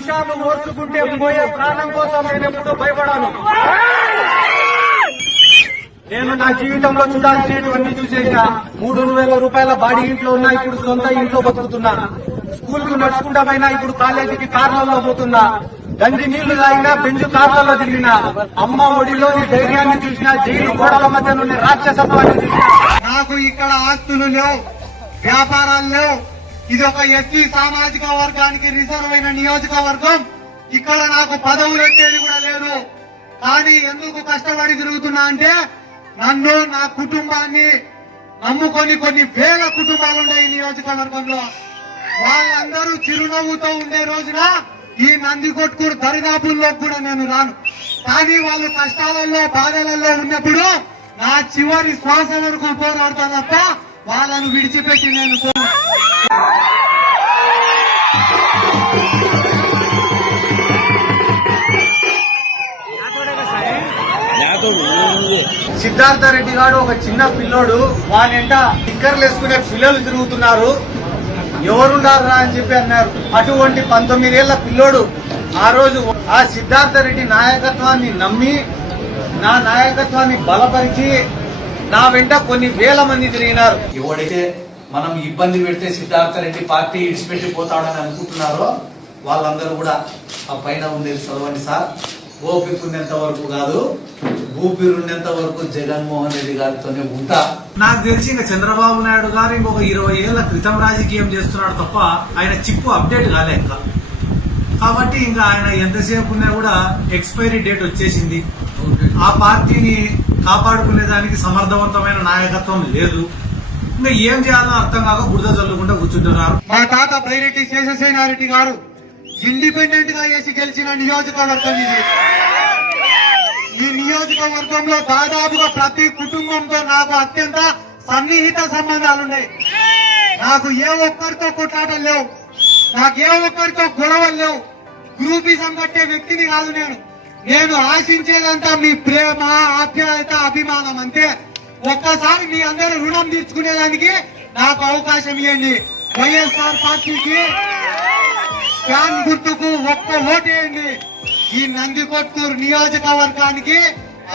నిమిషాలు ఓర్చుకుంటే పోయే ప్రాణం కోసం నేను ఎప్పుడూ భయపడాను. నేను నా జీవితంలో చూడాల్సినటువంటి చూసేసిన మూడు వేల రూపాయల బాడీ ఇంట్లో ఉన్నా ఇప్పుడు సొంత ఇంట్లో బతుకుతున్నా. స్కూల్కు నడుచుకుంటా పోయినా ఇప్పుడు కాలేజీకి కార్లలో పోతున్నా. గంజి నీళ్ళు తాగినా బెంజు కార్లలో తిరిగినా. అమ్మ ఒడిలోని ధైర్యాన్ని చూసినా జైలు గోడల మధ్య నుండి రాక్షసత్వాన్ని చూసినా. నాకు ఇక్కడ ఆస్తులు లేవు వ్యాపారాలు లేవు ఇది ఒక ఎస్సీ సామాజిక వర్గానికి రిజర్వ్ అయిన నియోజకవర్గం. ఇక్కడ నాకు పదవులు వచ్చేది కూడా లేదు. కానీ ఎందుకు కష్టపడి తిరుగుతున్నా అంటే నన్ను నా కుటుంబాన్ని నమ్ముకొని కొన్ని వేల కుటుంబాలు ఉన్నాయి ఈ నియోజకవర్గంలో. వాళ్ళందరూ చిరునవ్వుతో ఉండే రోజున ఈ నందికొట్కూరు దరిదాపుల్లో కూడా నేను రాను. కానీ వాళ్ళు కష్టాలలో బాధలలో ఉన్నప్పుడు నా చివరి శ్వాస వరకు పోరాడతా తప్ప వాళ్ళను విడిచిపెట్టి నేను సిద్ధార్థ రెడ్డి గారు ఒక చిన్న పిల్లోడు వాళ్ళంట స్టిక్కర్లు వేసుకునే పిల్లలు తిరుగుతున్నారు. ఎవరున్నారా అని చెప్పి అన్నారు. అటువంటి పంతొమ్మిదేళ్ళ పిల్లోడు ఆ రోజు ఆ సిద్ధార్థ రెడ్డి నాయకత్వాన్ని నమ్మి నా నాయకత్వాన్ని బలపరిచి నా వెంట కొన్ని వేల మంది తిరిగినారు. ఎవడైతే మనం ఇబ్బంది పెడితే సిద్ధార్థ రెడ్డి పార్టీ ఇడిచిపెట్టి పోతాడని అనుకుంటున్నారో వాళ్ళందరూ కూడా ఆ పైన ఉండేది చదవండి సార్. ఓపిక ఉన్నంత వరకు కాదు ఊపిరి ఉన్నంత వరకు జగన్మోహన్ రెడ్డి గారితోనే ఉంటా. నాకు తెలిసి ఇంకా చంద్రబాబు నాయుడు గారు ఇంకొక ఇరవై ఏళ్ళ క్రితం రాజకీయం చేస్తున్నాడు తప్ప ఆయన చిప్పు అప్డేట్ కాలే ఇంకా. కాబట్టి ఇంకా ఆయన ఎంతసేపు ఉన్నా కూడా ఎక్స్పైరీ డేట్ వచ్చేసింది. ఆ పార్టీని కాపాడుకునే దానికి సమర్థవంతమైన నాయకత్వం లేదు. ఇంకా ఏం చేయాలో అర్థం కాక బురద చల్లుకుంటూ కూర్చుంటున్నారు. మా తాత బైరెడ్డి శేషసేనారెడ్డి గారు ఇండిపెండెంట్గా వేసి గెలిచిన నియోజకవర్గం ఇది. ఈ నియోజకవర్గంలో దాదాపుగా ప్రతి కుటుంబంతో నాకు అత్యంత సన్నిహిత సంబంధాలున్నాయి. నాకు ఏ ఒక్కరితో కొట్లాటలు లేవు. నాకు ఏ ఒక్కరితో గొడవలు లేవు. గ్రూపిజం కట్టే వ్యక్తిని కాదు నేను. నేను ఆశించేదంతా మీ ప్రేమ ఆప్యాయత అభిమానం అంతే. ఒక్కసారి మీ అందరు రుణం తీర్చుకునేదానికి నాకు అవకాశం ఇవ్వండి. వైఎస్ఆర్ పార్టీకి ఫ్యాన్ గుర్తుకు ఒక్క ఓటేయండి. ఈ నందికొట్కూరు నియోజకవర్గానికి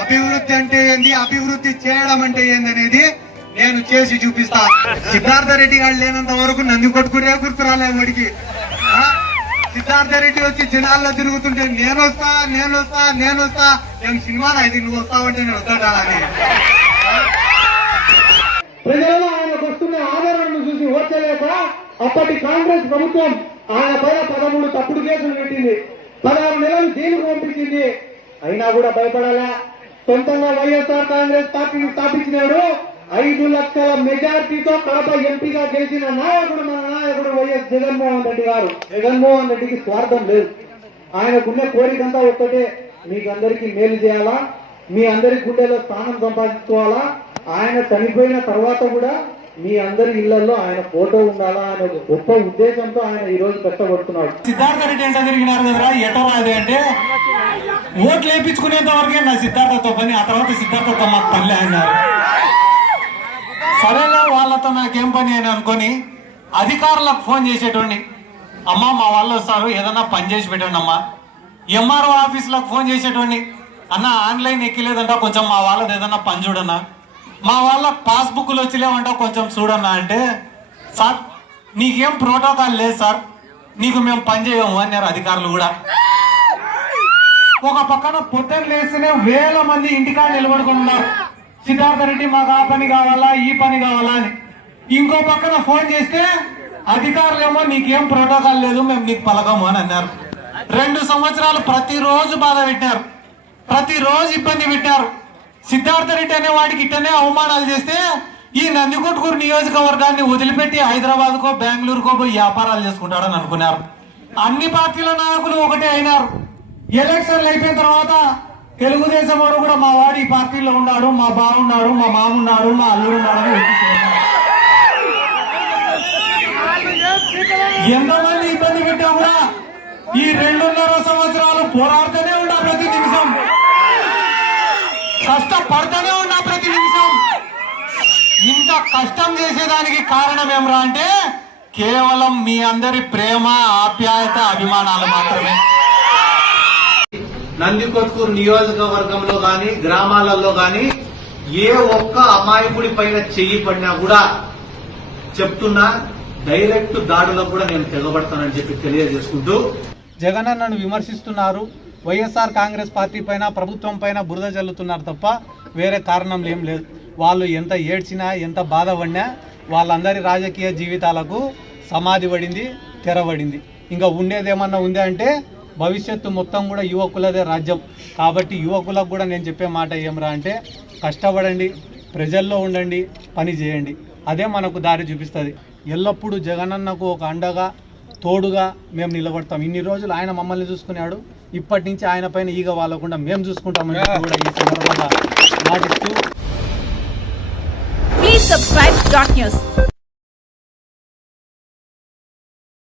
అభివృద్ధి అంటే ఏంది? అభివృద్ధి చేయడం అంటే ఏంది అనేది నేను చేసి చూపిస్తా. సిద్ధార్థ రెడ్డి గారు లేనంత వరకు నంది కొట్టుకునే గుర్తు రాలే వాడికి. సిద్ధార్థ రెడ్డి వచ్చి జనాల్లో తిరుగుతుంటే నేను వస్తా నేను వస్తా నేను వస్తా నేను సినిమా ఇది? నువ్వు వస్తావంటే నేను వద్దాడాలని ప్రజలలో ఆయనకు వస్తున్న ఆదరణను చూసి ఓర్చలేక అప్పటి కాంగ్రెస్ ప్రభుత్వం ఆయన పైన పదమూడు తప్పుడు కేసులు పెట్టింది. పదహారు నెలలు జైలుకు పంపించింది. అయినా కూడా భయపడాలా? సొంతంగా వైఎస్ఆర్ కాంగ్రెస్ పార్టీని స్థాపించినాడు ఐదు లక్షల మెజార్టీతో కడప ఎంపీగా గెలిచిన నాయకుడు మన నాయకుడు వైఎస్ జగన్మోహన్ రెడ్డి గారు. జగన్మోహన్ రెడ్డికి స్వార్థం లేదు. ఆయనకున్న కోరికంతా ఒక్కటే మీకు అందరికీ మేలు చేయాలా? మీ అందరి గుండెలో స్థానం సంపాదించుకోవాలా? ఆయన చనిపోయిన తర్వాత కూడా మీ అందరి ఇళ్ళలో ఆయన ఫోటో ఉండాలా అనే ఒక గొప్ప ఉద్దేశంతో ఆయన ఈ రోజు కష్టపడుతున్నాడు సిద్ధార్థ రెడ్డి ఎంత తిరిగినారు కదరా? ఎటో అది అంటే? ఓట్లు వేయించుకునేంత వరకే నా సిద్ధార్థతో పని ఆ తర్వాత సిద్ధార్థతో మాకు పని అన్నారు. సరేలే వాళ్ళతో నాకేం పని అని అనుకొని అధికారులకు ఫోన్ చేసేటోండి అమ్మా మా వాళ్ళు వస్తారు ఏదన్నా పని చేసి పెట్టండి అమ్మా. ఎంఆర్ఓ ఆఫీసులకు ఫోన్ చేసేటోండి అన్న ఆన్లైన్ ఎక్కిలేదంట కొంచెం మా వాళ్ళది ఏదన్నా పని చూడన్నా. మా వాళ్ళ పాస్బుక్లు వచ్చిలేమంట కొంచెం చూడన్నా అంటే సార్ నీకేం ప్రోటోకాల్ లేదు సార్. నీకు మేము పని చేయము అన్నారు అధికారులు కూడా. ఒక పక్కన పొద్దున్న లేస్తేనే వేల మంది ఇంటికాడ నిలబడుకుంటున్నారు సిద్ధార్థ రెడ్డి మాకు ఆ పని కావాలా ఈ పని కావాలా అని. ఇంకో పక్కన ఫోన్ చేస్తే అధికారులేమో నీకేం ప్రోటోకాల్ లేదు మేము నీకు పలకము అని అన్నారు. రెండు సంవత్సరాలు ప్రతిరోజు బాధ పెట్టారు. ప్రతిరోజు ఇబ్బంది పెట్టారు. సిద్ధార్థ రెడ్డి అనే వాడికి ఇట్టనే అవమానాలు చేస్తే ఈ నందికొట్కూరు నియోజకవర్గాన్ని వదిలిపెట్టి హైదరాబాద్కో బెంగళూరుకో పోయి వ్యాపారాలు చేసుకుంటాడని అనుకున్నారు. అన్ని పార్టీల నాయకులు ఒకటే అయినారు. ఎలక్షన్లు అయిపోయిన తర్వాత తెలుగుదేశం వాడు కూడా మా వాడు ఈ పార్టీలో ఉన్నాడు మా బావున్నాడు మా మామున్నాడు మా అల్లుడు ఉన్నాడు అని ఎంతమంది ఇబ్బంది పెట్టా కూడా ఈ రెండున్నర సంవత్సరాలు పోరాడుతూనే ఉన్నా ప్రతి నిమిషం. కష్టపడుతూనే ఉన్నా ప్రతి నిమిషం. ఇంత కష్టం చేసేదానికి కారణం ఏమరా అంటే కేవలం మీ అందరి ప్రేమ ఆప్యాయత అభిమానాలు మాత్రమే. నందికొట్కూరు నియోజకవర్గంలో గాని గ్రామాలలో గాని ఏ ఒక్క అమాయకుడి పైన చెయ్యి పడినా కూడా చెప్తున్నా డైరెక్ట్ దాడులకు కూడా నేను తెగబడతానని చెప్పి తెలియజేసుకుంటూ జగనన్నను విమర్శిస్తున్నారు. వైఎస్ఆర్ కాంగ్రెస్ పార్టీ పైన ప్రభుత్వం పైన బురద జల్లుతున్నారు తప్ప వేరే కారణం ఏం లేదు. వాళ్ళు ఎంత ఏడ్చినా ఎంత బాధపడినా వాళ్ళందరి రాజకీయ జీవితాలకు సమాధి పడింది తెరబడింది ఇంకా ఉండేదేమన్నా ఉందా అంటే భవిష్యత్తు మొత్తం కూడా యువకులదే రాజ్యం. కాబట్టి యువకులకు కూడా నేను చెప్పే మాట ఏమరా అంటే కష్టపడండి ప్రజల్లో ఉండండి పని చేయండి. అదే మనకు దారి చూపిస్తుంది. ఎల్లప్పుడూ జగనన్నకు ఒక అండగా తోడుగా మేము నిలబడతాం. ఇన్ని రోజులు ఆయన మమ్మల్ని చూసుకున్నాడు. ఇప్పటి నుంచి ఆయన పైన ఈగ వాళ్ళకుండా మేము చూసుకుంటామని కూడా ఈ సందర్భంగా మాటిస్తూ